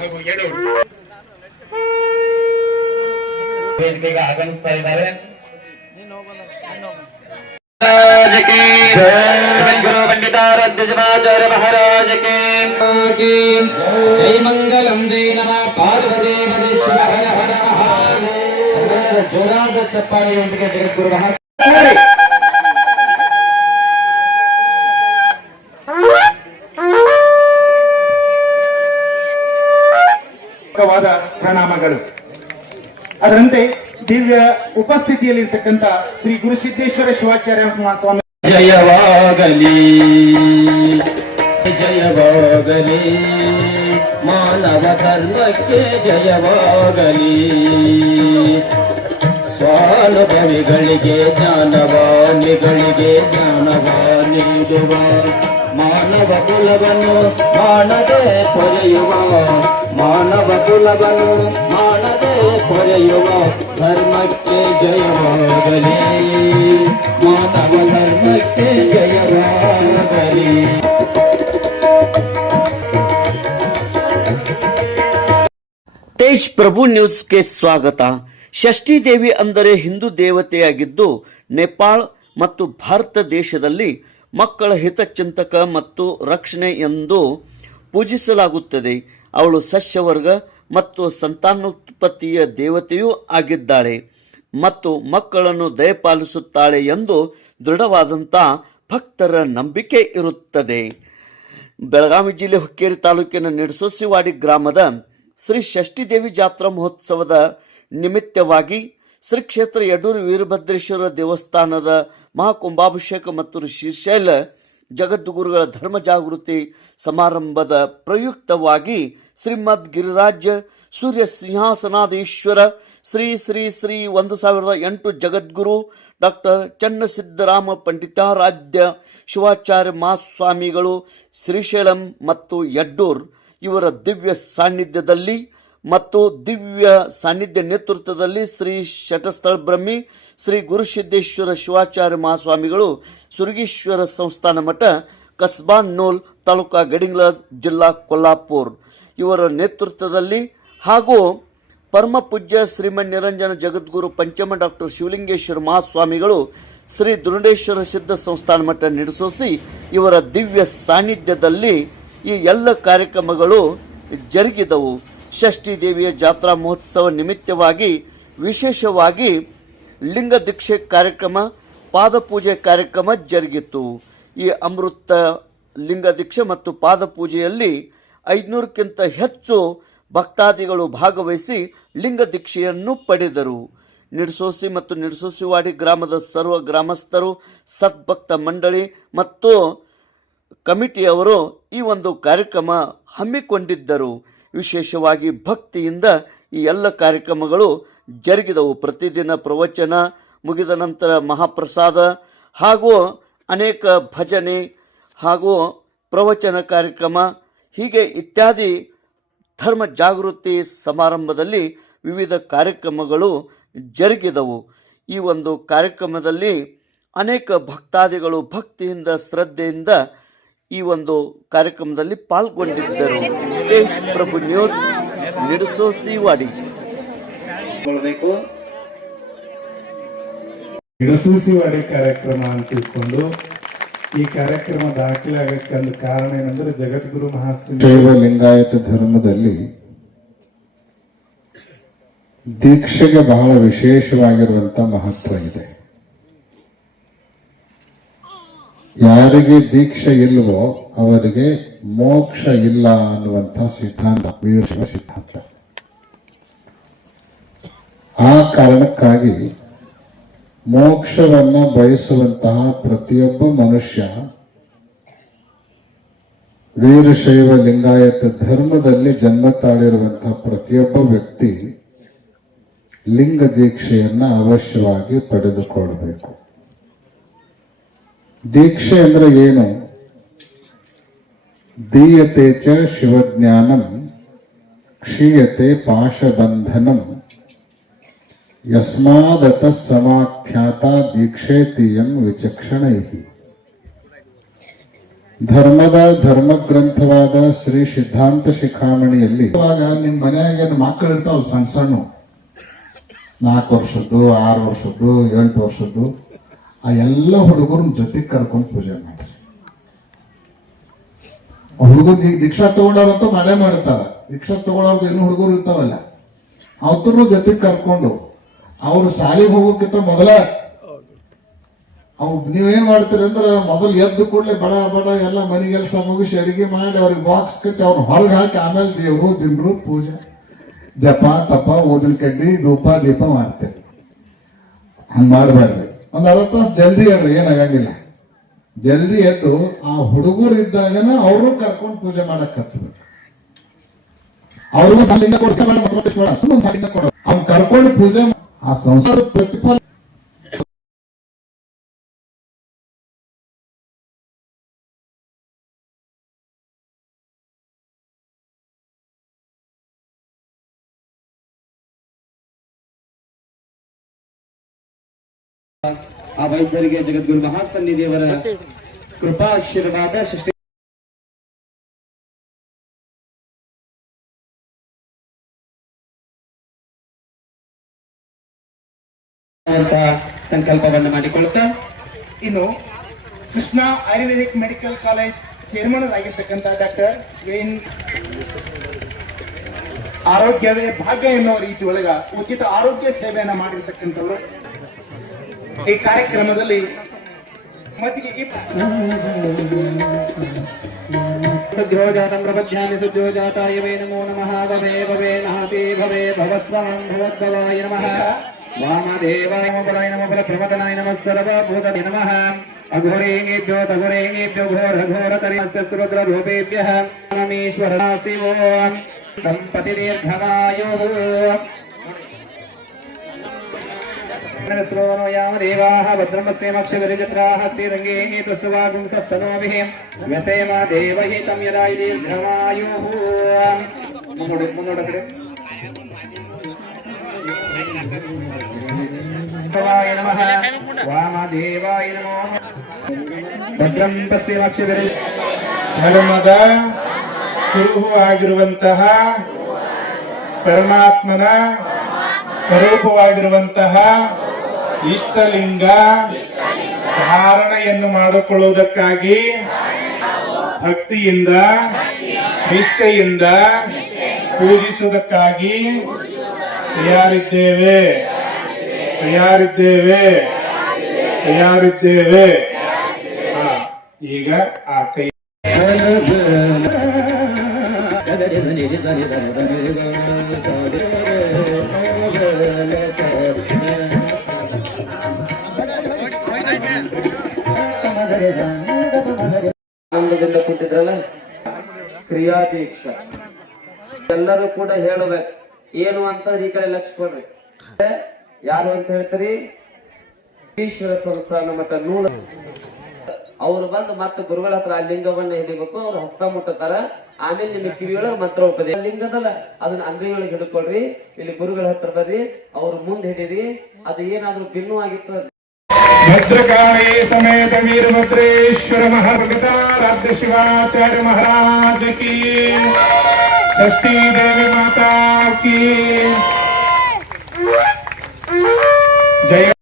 ಹಾಗೂ ಯಡೂರು ವೇದಿಕೆಗೆ ಆಗಮಿಸ್ತಾ ಇದ್ದಾರೆ. पंडिताराध्य महाराज के जय मंगलम जय नमः पार्वती पदे शिव हर हर महादेव. जोराದ ಚಪ್ಪಾಳೆಯೊಂದಿಗೆ ಜಗದ್ಗುರು ಪ್ರಣಾಮಗಳು. ಅದರಂತೆ ದಿವ್ಯ ಉಪಸ್ಥಿತಿಯಲ್ಲಿರ್ತಕ್ಕಂಥ ಶ್ರೀ ಗುರುಸಿದ್ದೇಶ್ವರ ಶಿವಾಚಾರ್ಯ ಮಹಾಸ್ವಾಮಿ ಜಯವಾಗಲಿ ಜಯವಾಗಲಿ, ಮಾನವ ಧರ್ಮಕ್ಕೆ ಜಯವಾಗಲಿ, ಸ್ವಾನುಭವಿಗಳಿಗೆ ಜ್ಞಾನವಾಣಿಗಳಿಗೆ ಜ್ಞಾನವ ನೀಡುವ, ಮಾನವ ಕುಲವನ್ನು ಮಾಡದೆ ಪೊರೆಯುವ, ಮಾನವ ಕುಲವನ್ನು ಮಾಡದೆ ಪೊರೆಯುವ ಧರ್ಮಕ್ಕೆ ಜಯವಾಗಲಿ, ಮಾನವ ಧರ್ಮಕ್ಕೆ ಜಯವಾಗಲಿ. ತೇಜ್ ಪ್ರಭು ನ್ಯೂಸ್ಗೆ ಸ್ವಾಗತ. ಷಷ್ಠಿ ದೇವಿ ಅಂದರೆ ಹಿಂದೂ ದೇವತೆಯಾಗಿದ್ದು ನೇಪಾಳ ಮತ್ತು ಭಾರತ ದೇಶದಲ್ಲಿ ಮಕ್ಕಳ ಹಿತಚಿಂತಕ ಮತ್ತು ರಕ್ಷಣೆ ಎಂದು ಪೂಜಿಸಲಾಗುತ್ತದೆ. ಅವಳು ಸಸ್ಯವರ್ಗ ಮತ್ತು ಸಂತಾನೋತ್ಪತ್ತಿಯ ದೇವತೆಯೂ ಆಗಿದ್ದಾಳೆ ಮತ್ತು ಮಕ್ಕಳನ್ನು ದಯಪಾಲಿಸುತ್ತಾಳೆ ಎಂದು ದೃಢವಾದಂಥ ಭಕ್ತರ ನಂಬಿಕೆ ಇರುತ್ತದೆ. ಬೆಳಗಾವಿ ಜಿಲ್ಲೆ ಹುಕ್ಕೇರಿ ತಾಲೂಕಿನ ನಿಡಸೋಸಿವಾಡಿ ಗ್ರಾಮದ ಶ್ರೀ ಷಷ್ಠಿದೇವಿ ಜಾತ್ರಾ ಮಹೋತ್ಸವದ ನಿಮಿತ್ತವಾಗಿ ಶ್ರೀ ಕ್ಷೇತ್ರ ಯಡೂರು ವೀರಭದ್ರೇಶ್ವರ ದೇವಸ್ಥಾನದ ಮಹಾಕುಂಭಾಭಿಷೇಕ ಮತ್ತು ಶ್ರೀಶೈಲ ಜಗದ್ಗುರುಗಳ ಧರ್ಮ ಜಾಗೃತಿ ಸಮಾರಂಭದ ಪ್ರಯುಕ್ತವಾಗಿ ಶ್ರೀಮದ್ ಗಿರಿರಾಜ ಸೂರ್ಯ ಸಿಂಹಾಸನಾಧೀಶ್ವರ ಶ್ರೀ ಶ್ರೀ ಶ್ರೀ 1008 ಜಗದ್ಗುರು ಡಾಕ್ಟರ್ ಚನ್ನಸಿದ್ದರಾಮ ಪಂಡಿತಾರಾಧ್ಯ ಶಿವಾಚಾರ್ಯ ಮಹಾಸ್ವಾಮಿಗಳು ಶ್ರೀಶೈಲಂ ಮತ್ತು ಯಡ್ಡೂರ್ ಇವರ ದಿವ್ಯ ಸಾನ್ನಿಧ್ಯದಲ್ಲಿ ಮತ್ತು ದಿವ್ಯ ಸಾನ್ನಿಧ್ಯ ನೇತೃತ್ವದಲ್ಲಿ ಶ್ರೀ ಶಟಸ್ಥಳ ಬ್ರಹ್ಮಿ ಶ್ರೀ ಗುರುಸಿದ್ದೇಶ್ವರ ಶಿವಾಚಾರ್ಯ ಮಹಾಸ್ವಾಮಿಗಳು ಸುರಗೀಶ್ವರ ಸಂಸ್ಥಾನ ಮಠ ಕಸ್ಬಾ ನೋಲ್ ತಾಲೂಕಾ ಗಡಿಂಗ್ಲ ಜಿಲ್ಲಾ ಕೊಲ್ಲಾಪುರ್ ಇವರ ನೇತೃತ್ವದಲ್ಲಿ ಹಾಗೂ ಪರಮ ಪೂಜ್ಯ ಶ್ರೀಮನ್ ನಿರಂಜನ ಜಗದ್ಗುರು ಪಂಚಮ ಡಾಕ್ಟರ್ ಶಿವಲಿಂಗೇಶ್ವರ ಮಹಾಸ್ವಾಮಿಗಳು ಶ್ರೀ ದುರುಡೇಶ್ವರ ಸಿದ್ಧ ಸಂಸ್ಥಾನ ಮಠ ನಿಡಸೋಸಿ ಇವರ ದಿವ್ಯ ಸಾನ್ನಿಧ್ಯದಲ್ಲಿ ಈ ಎಲ್ಲ ಕಾರ್ಯಕ್ರಮಗಳು ಜರುಗಿದವು. ಷಷ್ಠಿ ದೇವಿಯ ಜಾತ್ರಾ ಮಹೋತ್ಸವ ನಿಮಿತ್ತವಾಗಿ ವಿಶೇಷವಾಗಿ ಲಿಂಗ ದೀಕ್ಷೆ ಕಾರ್ಯಕ್ರಮ, ಪಾದಪೂಜೆ ಕಾರ್ಯಕ್ರಮ ಜರುಗಿತು. ಈ ಅಮೃತ ಲಿಂಗ ದೀಕ್ಷೆ ಮತ್ತು ಪಾದಪೂಜೆಯಲ್ಲಿ 500ಕ್ಕಿಂತ ಹೆಚ್ಚು ಭಕ್ತಾದಿಗಳು ಭಾಗವಹಿಸಿ ಲಿಂಗ ದೀಕ್ಷೆಯನ್ನು ಪಡೆದರು. ನಿಡಸೋಸಿ ಮತ್ತು ನಿಡಸೋಸಿವಾಡಿ ಗ್ರಾಮದ ಸರ್ವ ಗ್ರಾಮಸ್ಥರು, ಸದ್ಭಕ್ತ ಮಂಡಳಿ ಮತ್ತು ಕಮಿಟಿಯವರು ಈ ಒಂದು ಕಾರ್ಯಕ್ರಮ ಹಮ್ಮಿಕೊಂಡಿದ್ದರು. ವಿಶೇಷವಾಗಿ ಭಕ್ತಿಯಿಂದ ಈ ಎಲ್ಲ ಕಾರ್ಯಕ್ರಮಗಳು ಜರುಗಿದವು. ಪ್ರತಿದಿನ ಪ್ರವಚನ ಮುಗಿದ ನಂತರ ಮಹಾಪ್ರಸಾದ ಹಾಗೂ ಅನೇಕ ಭಜನೆ ಹಾಗೂ ಪ್ರವಚನ ಕಾರ್ಯಕ್ರಮ ಹೀಗೆ ಇತ್ಯಾದಿ ಧರ್ಮ ಜಾಗೃತಿ ಸಮಾರಂಭದಲ್ಲಿ ವಿವಿಧ ಕಾರ್ಯಕ್ರಮಗಳು ಜರುಗಿದವು. ಈ ಒಂದು ಕಾರ್ಯಕ್ರಮದಲ್ಲಿ ಅನೇಕ ಭಕ್ತಾದಿಗಳು ಭಕ್ತಿಯಿಂದ ಶ್ರದ್ಧೆಯಿಂದ ಈ ಒಂದು ಕಾರ್ಯಕ್ರಮದಲ್ಲಿ ಪಾಲ್ಗೊಂಡಿದ್ದರು. ತೇಜ್ ಪ್ರಭು ನ್ಯೂಸ್ ನಿಡಸೋಸಿವಾಡಿ. ನಿಡಸೋಸಿವಾಡಿ ಕಾರ್ಯಕ್ರಮ ಅಂತ ತಿಳ್ಕೊಂಡು ಈ ಕಾರ್ಯಕ್ರಮ ದಾಖಲೆ ಆಗಕ್ಕೆ ಒಂದು ಕಾರಣ ಏನಂದ್ರೆ ಜಗದ್ಗುರು ಶೈವ ಲಿಂಗಾಯತ ಧರ್ಮದಲ್ಲಿ ದೀಕ್ಷೆಗೆ ಬಹಳ ವಿಶೇಷವಾಗಿರುವಂತ ಮಹತ್ವ ಇದೆ. ಯಾರಿಗೆ ದೀಕ್ಷೆ ಇಲ್ವೋ ಅವರಿಗೆ ಮೋಕ್ಷ ಇಲ್ಲ ಅನ್ನುವಂಥ ಸಿದ್ಧಾಂತ ವೀರಶೈವ ಸಿದ್ಧಾಂತ. ಆ ಕಾರಣಕ್ಕಾಗಿ ಮೋಕ್ಷವನ್ನ ಬಯಸುವಂತಹ ಪ್ರತಿಯೊಬ್ಬ ಮನುಷ್ಯ ವೀರಶೈವ ಲಿಂಗಾಯತ ಧರ್ಮದಲ್ಲಿ ಜನ್ಮ ತಾಳಿರುವಂತಹ ಪ್ರತಿಯೊಬ್ಬ ವ್ಯಕ್ತಿ ಲಿಂಗ ದೀಕ್ಷೆಯನ್ನ ಅವಶ್ಯವಾಗಿ ಪಡೆದುಕೊಳ್ಳಬೇಕು. ದೀಕ್ಷೆ ಅಂದ್ರೆ ಏನು? ದೀಯತೆ ಚ ಶಿವಜ್ಞಾನಂ ಕ್ಷೀಯತೆ ಪಾಶಬಂಧನಂ ಯಸ್ಮಾದತ ಸಮಾಖ್ಯಾತ ದೀಕ್ಷೇತಿಯಂ ವಿಚಕ್ಷಣೈಹಿ. ಧರ್ಮದ ಧರ್ಮ ಗ್ರಂಥವಾದ ಶ್ರೀ ಸಿದ್ಧಾಂತ ಶಿಖಾಮಣಿಯಲ್ಲಿ ಇವಾಗ ನಿಮ್ ಮನ್ಯಾಗ ಮಕ್ಕಳು ಇರ್ತಾವ ಸಣ್ಣ ಸಣ್ಣ 4 ವರ್ಷದ್ದು 6 ವರ್ಷದ್ದು 8 ವರ್ಷದ್ದು ಆ ಎಲ್ಲ ಹುಡುಗರನ್ನ ಜೊತೆಗೆ ಕರ್ಕೊಂಡು ಪೂಜೆ ಮಾಡ್ರಿ. ಹುಡುಗರು ಈಗ ದೀಕ್ಷಾ ತಗೊಂಡವ್ರಂತೂ ಮಾಡೇ ಮಾಡ್ತಾರ. ದೀಕ್ಷಾ ತಗೊಳ್ಳೋದು ಇನ್ನು ಹುಡುಗರು ಇರ್ತಾವಲ್ಲ ಅವ್ರನ್ನು ಜೊತೆಗೆ ಕರ್ಕೊಂಡು ಅವ್ರು ಶಾಲೆಗೆ ಹೋಗೋಕ್ಕಿಂತ ಮೊದಲ ನೀವೇನ್ ಮಾಡ್ತೀರಿ ಅಂದ್ರೆ ಮೊದಲು ಎದ್ದು ಕೂಡಲೇ ಬಡ ಬಡ ಎಲ್ಲ ಮನೆಗೆಲ್ಸ ಮುಗಿಸಿ ಅಡಿಗೆ ಮಾಡಿ ಅವ್ರಿಗೆ ಬಾಕ್ಸ್ ಕಟ್ಟಿ ಅವ್ರನ್ನ ಹೊರಗೆ ಹಾಕಿ ಆಮೇಲೆ ದೇವರು ದಿಂಡ್ರು ಪೂಜೆ ಜಪ ತಪ ಊದಿನ ಕಡ್ಡಿ ಧೂಪ ದೀಪ ಮಾಡ್ತೀರಿ. ಹಂಗ್ ಮಾಡ್ಬೇಡ್ರಿ. ಒಂದ್ 60 ತಾಸು ಜಲ್ದಿ ಹೇಳ್ರಿ, ಏನಾಗಂಗಿಲ್ಲ. ಜಲ್ದಿ ಎದ್ದು ಆ ಹುಡುಗರು ಇದ್ದಾಗನ ಅವ್ರು ಕರ್ಕೊಂಡು ಪೂಜೆ ಮಾಡಕ್ ಹಚ್ಬೇಕು. ಅವ್ರಿಗೂ ಸಾಲಿಂಗ ಕೊಡ್ತೇವೆ, ಸುಮ್ಮನೆ ಸಾಲಿಂಗ ಕೊಡ ಅವ್ನ್ ಕರ್ಕೊಂಡು ಪೂಜೆ ಆ ಸಂಸಾರ ಪ್ರತಿಫಲ ಆ ವೈದ್ಯರಿಗೆ ಜಗದ್ಗುರು ಮಹಾಸನ್ನಿಧಿಯವರ ಕೃಪಾಶೀರ್ವಾದ ಸೃಷ್ಟಿ ಅಂತ ಸಂಕಲ್ಪವನ್ನು ಮಾಡಿಕೊಳ್ಳುತ್ತಾ ಇನ್ನು Krishna Ayurvedic medical college chairman ಆಗಿರ್ತಕ್ಕಂಥ ಡಾಕ್ಟರ್ ಆರೋಗ್ಯವೇ ಭಾಗ್ಯ ಎನ್ನುವ ರೀತಿ ಒಳಗ ಉಚಿತ ಆರೋಗ್ಯ ಸೇವೆಯನ್ನ ಮಾಡಿರ್ತಕ್ಕಂಥವ್ರು ಈ ಕಾರ್ಯಕ್ರಮದಲ್ಲಿ ಮತ್ತಿಗೆ ಸದ್ಯೋಜಾತಂ ಪ್ರಪದ್ಯಾಮಿ ಸದ್ಯೋಜಾತಾಯ ವೇ ನಮೋ ನಮಃ ಭವೇ ಭವೇ ನಹತಿ ಭವೇ ಭವಸ್ವಾಂ ಭವದ್ಭವಾಯ ನಮಃ ವಾಮದೇವಾಯ ನಮೋ ಬಲಾಯ ನಮೋ ಬಲ ಪ್ರಮದನಾಯ ನಮಃ ಸರ್ವಭೂತಾಯ ನಮಃ ಅಘೋರೇಭ್ಯೋ ತಘೋರೇಭ್ಯೋ ಘೋರ ಘೋರತರಿಸ್ತರುದ್ರ ರೂಪೇಭ್ಯಃ ನಮೀಶ್ವರನಾಸಿವೋ ಸಂಪತಿ ದೀರ್ಘಮಾಯುಃ श्रोवनो याम देवाः भद्रमस्येमक्षविरजत्राः स्थिरङ्गे तुष्टवागुंसस्तनोभिः व्यसेमा देवहितं यदा दीर्घमायुः मुन्नोडकಡೆ देवाय नमः वामदेवाय नमो भद्रं पश्येमक्षविरज ಧರ್ಮದ ಸ್ವರೂಪವಾಗಿರುವಂತಹ ಪರಮಾತ್ಮನ ಸ್ವರೂಪವಾಗಿರುವಂತಹ ಇಷ್ಟಲಿಂಗ ಧಾರಣೆಯನ್ನು ಮಾಡಿಕೊಳ್ಳುವುದಕ್ಕಾಗಿ ಭಕ್ತಿಯಿಂದ ನಿಷ್ಠೆಯಿಂದ ಪೂಜಿಸುವುದಕ್ಕಾಗಿ ತಯಾರಿದ್ದೇವೆ ತಯಾರಿದ್ದೇವೆ ತಯಾರಿದ್ದೇವೆ. ಈಗ ಆ ಕೈ ಆನಂದದಿಂದ ಕೂತಿದ್ರಲ್ಲ ಕ್ರಿಯಾದೀಕ್ಷ ಎಲ್ಲರೂ ಕೂಡ ಹೇಳಬೇಕು ಏನು ಅಂತ ಈ ಕಡೆ ಲಕ್ಷ ಕೊಡ್ರಿ. ಯಾರು ಅಂತ ಹೇಳ್ತೀರಿ? ಈಶ್ವರ ಸಂಸ್ಥಾನ ಮಠ ನೂಲ ಅವ್ರು ಬಂದು ಮತ್ತೆ ಗುರುಗಳ ಹತ್ರ ಆ ಲಿಂಗವನ್ನ ಹಿಡಿಬೇಕು. ಅವ್ರು ಹಸ್ತ ಮುಟ್ಟತಾರ. ಆಮೇಲೆ ನಿಮ್ಮ ಕಿವಿಯೊಳಗೆ ಮಂತ್ರ ಹೋಗ್ತದೆ. ಲಿಂಗದಲ್ಲ ಅದನ್ನ ಅಂಗೈಯೊಳಗೆ ಹಿಡ್ಕೊಳ್ರಿ. ಇಲ್ಲಿ ಗುರುಗಳ ಹತ್ರ ಬರ್ರಿ, ಅವ್ರು ಮುಂದೆ ಹಿಡೀರಿ. ಅದು ಏನಾದ್ರೂ ಭಿನ್ನು ಆಗಿತ್ತು ಭದ್ರಕಾಳಿ ಸಮೇತ ವೀರಭದ್ರೇಶ್ವರ ಮಹಾಭಗತಾರಾಧ್ಯ ಶಿವಾಚಾರ್ಯ महाराज की षष्ठी देवी माता की जय.